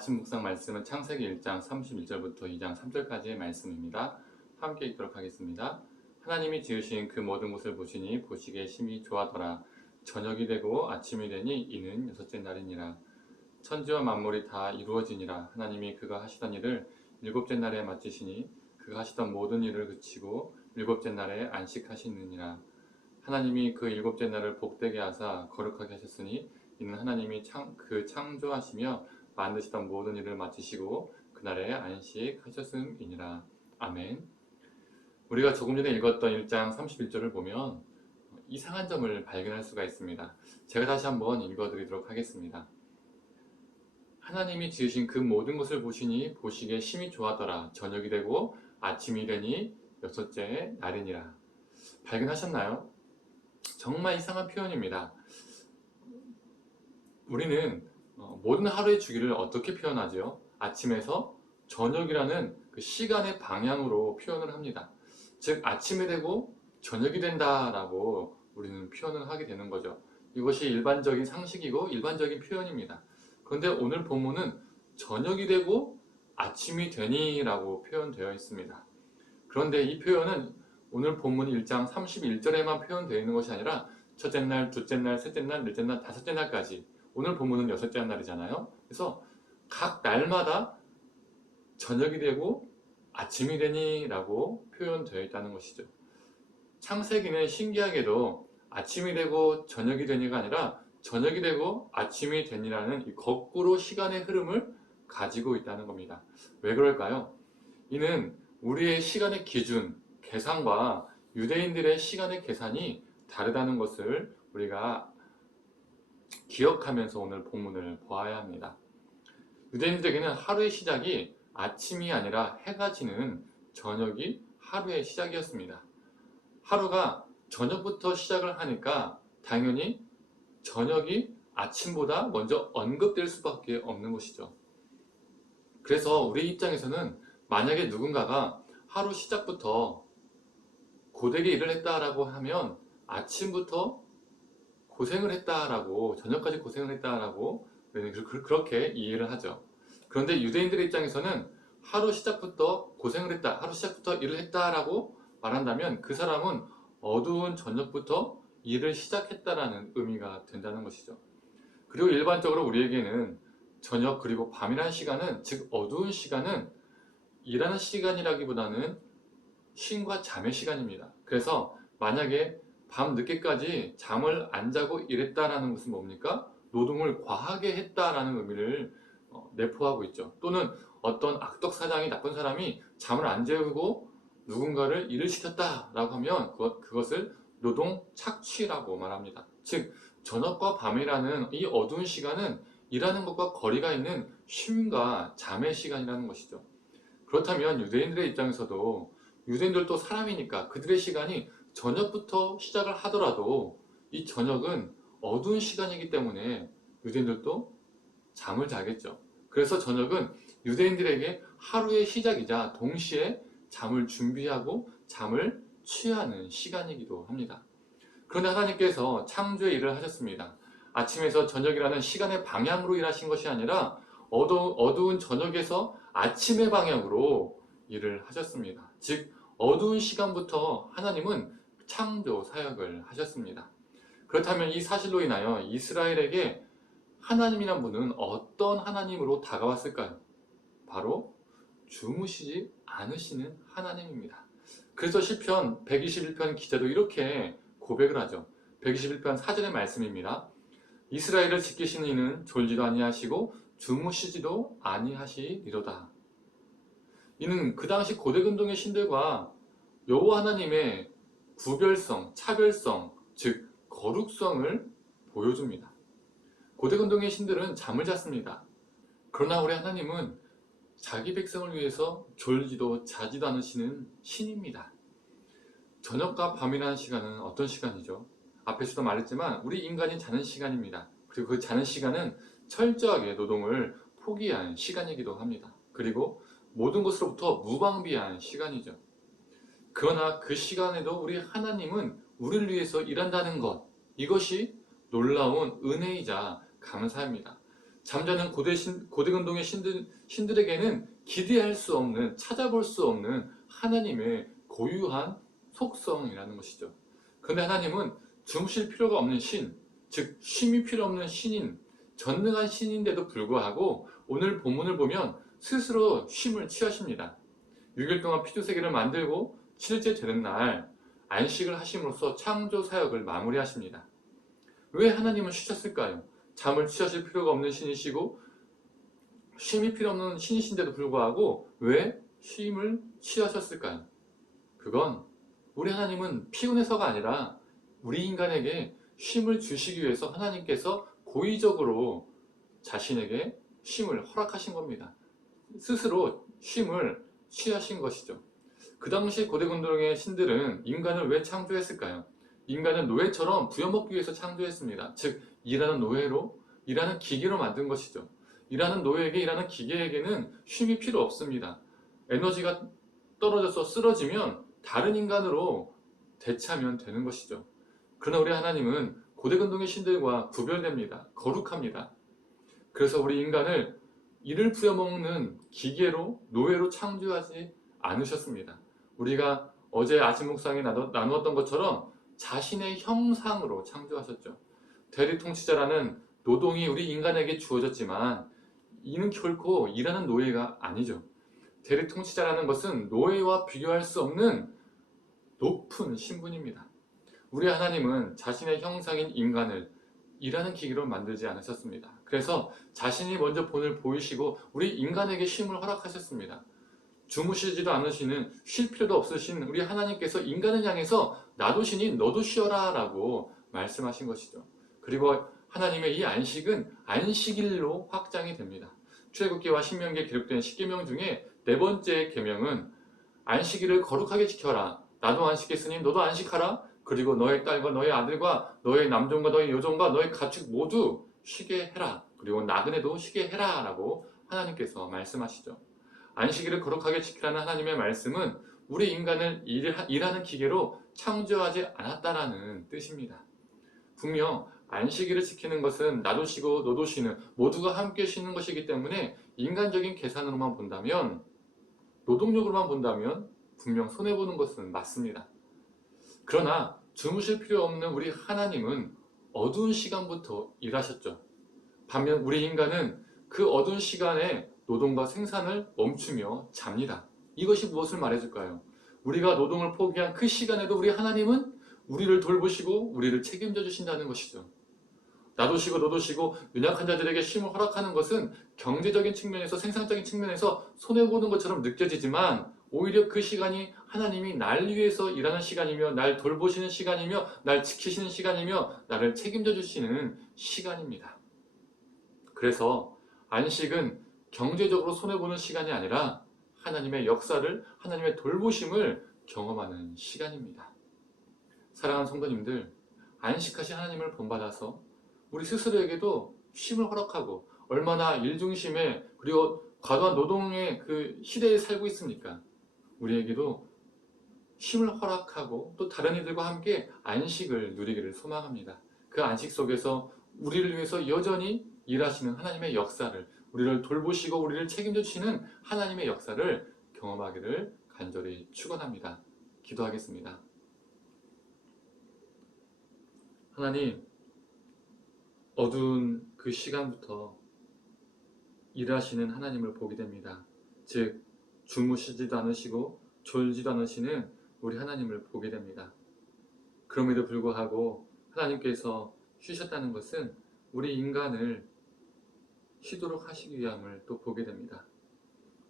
아침 묵상 말씀은 창세기 1장 31절부터 2장 3절까지의 말씀입니다. 함께 읽도록 하겠습니다. 하나님이 지으신 그 모든 것을 보시니 보시기에 심히 좋아더라. 저녁이 되고 아침이 되니 이는 여섯째 날이니라. 천지와 만물이 다 이루어지니라. 하나님이 그가 하시던 일을 일곱째 날에 마치시니 그가 하시던 모든 일을 그치고 일곱째 날에 안식하시느니라. 하나님이 그 일곱째 날을 복되게 하사 거룩하게 하셨으니 이는 하나님이 창조하시며 만드시던 모든 일을 마치시고 그날에 안식하셨음이니라. 아멘. 우리가 조금 전에 읽었던 1장 31절을 보면 이상한 점을 발견할 수가 있습니다. 제가 다시 한번 읽어드리도록 하겠습니다. 하나님이 지으신 그 모든 것을 보시니 보시기에 심히 좋아더라. 저녁이 되고 아침이 되니 여섯째 날이니라. 발견하셨나요? 정말 이상한 표현입니다. 우리는 모든 하루의 주기를 어떻게 표현하죠? 아침에서 저녁이라는 그 시간의 방향으로 표현을 합니다. 즉 아침이 되고 저녁이 된다라고 우리는 표현을 하게 되는 거죠. 이것이 일반적인 상식이고 일반적인 표현입니다. 그런데 오늘 본문은 저녁이 되고 아침이 되니라고 표현되어 있습니다. 그런데 이 표현은 오늘 본문 1장 31절에만 표현되어 있는 것이 아니라 첫째 날, 둘째 날, 셋째 날, 넷째 날, 다섯째 날까지, 오늘 본문은 여섯째 날이잖아요. 그래서 각 날마다 저녁이 되고 아침이 되니 라고 표현되어 있다는 것이죠. 창세기는 신기하게도 아침이 되고 저녁이 되니가 아니라 저녁이 되고 아침이 되니라는 이 거꾸로 시간의 흐름을 가지고 있다는 겁니다. 왜 그럴까요? 이는 우리의 시간의 기준, 계산과 유대인들의 시간의 계산이 다르다는 것을 우리가 기억하면서 오늘 본문을 보아야 합니다. 유대인들에게는 하루의 시작이 아침이 아니라 해가 지는 저녁이 하루의 시작이었습니다. 하루가 저녁부터 시작을 하니까 당연히 저녁이 아침보다 먼저 언급될 수밖에 없는 것이죠. 그래서 우리 입장에서는 만약에 누군가가 하루 시작부터 고되게 일을 했다라고 하면 아침부터 고생을 했다라고, 저녁까지 고생을 했다라고 그렇게 이해를 하죠. 그런데 유대인들의 입장에서는 하루 시작부터 고생을 했다, 하루 시작부터 일을 했다라고 말한다면 그 사람은 어두운 저녁부터 일을 시작했다라는 의미가 된다는 것이죠. 그리고 일반적으로 우리에게는 저녁 그리고 밤이라는 시간은, 즉 어두운 시간은 일하는 시간이라기보다는 쉼과 잠의 시간입니다. 그래서 만약에 밤 늦게까지 잠을 안 자고 일했다라는 것은 뭡니까? 노동을 과하게 했다라는 의미를 내포하고 있죠. 또는 어떤 악덕 사장이, 나쁜 사람이 잠을 안 재우고 누군가를 일을 시켰다라고 하면 그것을 노동 착취라고 말합니다. 즉 저녁과 밤이라는 이 어두운 시간은 일하는 것과 거리가 있는 쉼과 잠의 시간이라는 것이죠. 그렇다면 유대인들의 입장에서도, 유대인들도 사람이니까 그들의 시간이 저녁부터 시작을 하더라도 이 저녁은 어두운 시간이기 때문에 유대인들도 잠을 자겠죠. 그래서 저녁은 유대인들에게 하루의 시작이자 동시에 잠을 준비하고 잠을 취하는 시간이기도 합니다. 그런데 하나님께서 창조의 일을 하셨습니다. 아침에서 저녁이라는 시간의 방향으로 일하신 것이 아니라 어두운 저녁에서 아침의 방향으로 일을 하셨습니다. 즉 어두운 시간부터 하나님은 창조 사역을 하셨습니다. 그렇다면 이 사실로 인하여 이스라엘에게 하나님이란 분은 어떤 하나님으로 다가왔을까요? 바로 주무시지 않으시는 하나님입니다. 그래서 시편 121편 기자도 이렇게 고백을 하죠. 121편 4절의 말씀입니다. 이스라엘을 지키시는 이는 졸지도 아니하시고 주무시지도 아니하시리로다. 이는 그 당시 고대근동의 신들과 여호와 하나님의 구별성, 차별성, 즉 거룩성을 보여줍니다. 고대근동의 신들은 잠을 잤습니다. 그러나 우리 하나님은 자기 백성을 위해서 졸지도 자지도 않으시는 신입니다. 저녁과 밤이라는 시간은 어떤 시간이죠? 앞에서도 말했지만 우리 인간이 자는 시간입니다. 그리고 그 자는 시간은 철저하게 노동을 포기한 시간이기도 합니다. 그리고 모든 것으로부터 무방비한 시간이죠. 그러나 그 시간에도 우리 하나님은 우리를 위해서 일한다는 것, 이것이 놀라운 은혜이자 감사입니다. 잠자는 고대 근동의 신들에게는 기대할 수 없는, 찾아볼 수 없는 하나님의 고유한 속성이라는 것이죠. 그런데 하나님은 주무실 필요가 없는 신, 즉 쉼이 필요 없는 신인, 전능한 신인데도 불구하고 오늘 본문을 보면 스스로 쉼을 취하십니다. 6일 동안 피두세계를 만들고 7일째 되는 날 안식을 하심으로써 창조 사역을 마무리하십니다. 왜 하나님은 쉬셨을까요? 잠을 취하실 필요가 없는 신이시고 쉼이 필요 없는 신이신데도 불구하고 왜 쉼을 취하셨을까요? 그건 우리 하나님은 피곤해서가 아니라 우리 인간에게 쉼을 주시기 위해서 하나님께서 고의적으로 자신에게 쉼을 허락하신 겁니다. 스스로 쉼을 취하신 것이죠. 그 당시 고대 근동의 신들은 인간을 왜 창조했을까요? 인간은 노예처럼 부려먹기 위해서 창조했습니다. 즉 일하는 노예로, 일하는 기계로 만든 것이죠. 일하는 노예에게, 일하는 기계에게는 쉼이 필요 없습니다. 에너지가 떨어져서 쓰러지면 다른 인간으로 대체하면 되는 것이죠. 그러나 우리 하나님은 고대 근동의 신들과 구별됩니다. 거룩합니다. 그래서 우리 인간을 이를 부려먹는 기계로, 노예로 창조하지 않으셨습니다. 우리가 어제 아침 묵상에 나누었던 것처럼 자신의 형상으로 창조하셨죠. 대리통치자라는 노동이 우리 인간에게 주어졌지만 이는 결코 일하는 노예가 아니죠. 대리통치자라는 것은 노예와 비교할 수 없는 높은 신분입니다. 우리 하나님은 자신의 형상인 인간을 일하는 기계로 만들지 않으셨습니다. 그래서 자신이 먼저 본을 보이시고 우리 인간에게 쉼을 허락하셨습니다. 주무시지도 않으시는, 쉴 필요도 없으신 우리 하나님께서 인간을 향해서 나도 쉬니 너도 쉬어라 라고 말씀하신 것이죠. 그리고 하나님의 이 안식은 안식일로 확장이 됩니다. 출애굽기와 신명기에 기록된 10계명 중에 네 번째 계명은 안식일을 거룩하게 지켜라. 나도 안식했으니 너도 안식하라. 그리고 너의 딸과 너의 아들과 너의 남종과 너의 여종과 너의 가축 모두 쉬게 해라. 그리고 나그네도 쉬게 해라 라고 하나님께서 말씀하시죠. 안식일을 거룩하게 지키라는 하나님의 말씀은 우리 인간을 일하는 기계로 창조하지 않았다라는 뜻입니다. 분명 안식일을 지키는 것은 나도 쉬고 너도 쉬는, 모두가 함께 쉬는 것이기 때문에 인간적인 계산으로만 본다면, 노동력으로만 본다면 분명 손해보는 것은 맞습니다. 그러나 주무실 필요 없는 우리 하나님은 어두운 시간부터 일하셨죠. 반면 우리 인간은 그 어두운 시간에 노동과 생산을 멈추며 잡니다. 이것이 무엇을 말해줄까요? 우리가 노동을 포기한 그 시간에도 우리 하나님은 우리를 돌보시고 우리를 책임져 주신다는 것이죠. 나도 쉬고 너도 쉬고 연약한 자들에게 쉼을 허락하는 것은 경제적인 측면에서, 생산적인 측면에서 손해보는 것처럼 느껴지지만 오히려 그 시간이 하나님이 날 위해서 일하는 시간이며 날 돌보시는 시간이며 날 지키시는 시간이며 나를 책임져 주시는 시간입니다. 그래서 안식은 경제적으로 손해보는 시간이 아니라 하나님의 역사를, 하나님의 돌보심을 경험하는 시간입니다. 사랑하는 성도님들, 안식하신 하나님을 본받아서 우리 스스로에게도 쉼을 허락하고, 얼마나 일중심에 그리고 과도한 노동의 그 시대에 살고 있습니까? 우리에게도 쉼을 허락하고 또 다른 이들과 함께 안식을 누리기를 소망합니다. 그 안식 속에서 우리를 위해서 여전히 일하시는 하나님의 역사를, 우리를 돌보시고 우리를 책임져 주시는 하나님의 역사를 경험하기를 간절히 축원합니다. 기도하겠습니다. 하나님, 어두운 그 시간부터 일하시는 하나님을 보게 됩니다. 즉 주무시지도 않으시고 졸지도 않으시는 우리 하나님을 보게 됩니다. 그럼에도 불구하고 하나님께서 쉬셨다는 것은 우리 인간을 쉬도록 하시기 위함을 또 보게 됩니다.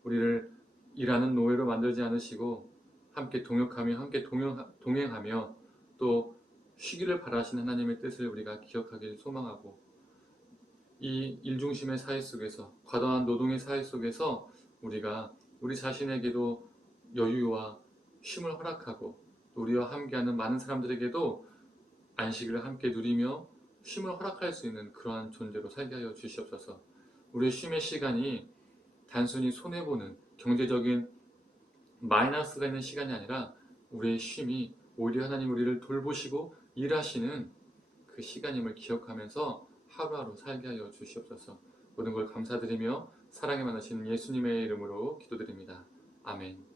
우리를 일하는 노예로 만들지 않으시고 함께 동역하며, 함께 동행하며 또 쉬기를 바라시는 하나님의 뜻을 우리가 기억하길 소망하고, 이 일중심의 사회 속에서, 과도한 노동의 사회 속에서 우리가 우리 자신에게도 여유와 쉼을 허락하고 또 우리와 함께하는 많은 사람들에게도 안식을 함께 누리며 쉼을 허락할 수 있는 그러한 존재로 살게 하여 주시옵소서. 우리의 쉼의 시간이 단순히 손해보는 경제적인 마이너스가 있는 시간이 아니라 우리의 쉼이 오히려 하나님 우리를 돌보시고 일하시는 그 시간임을 기억하면서 하루하루 살게 하여 주시옵소서. 모든 걸 감사드리며 사랑에 만나시는 예수님의 이름으로 기도드립니다. 아멘.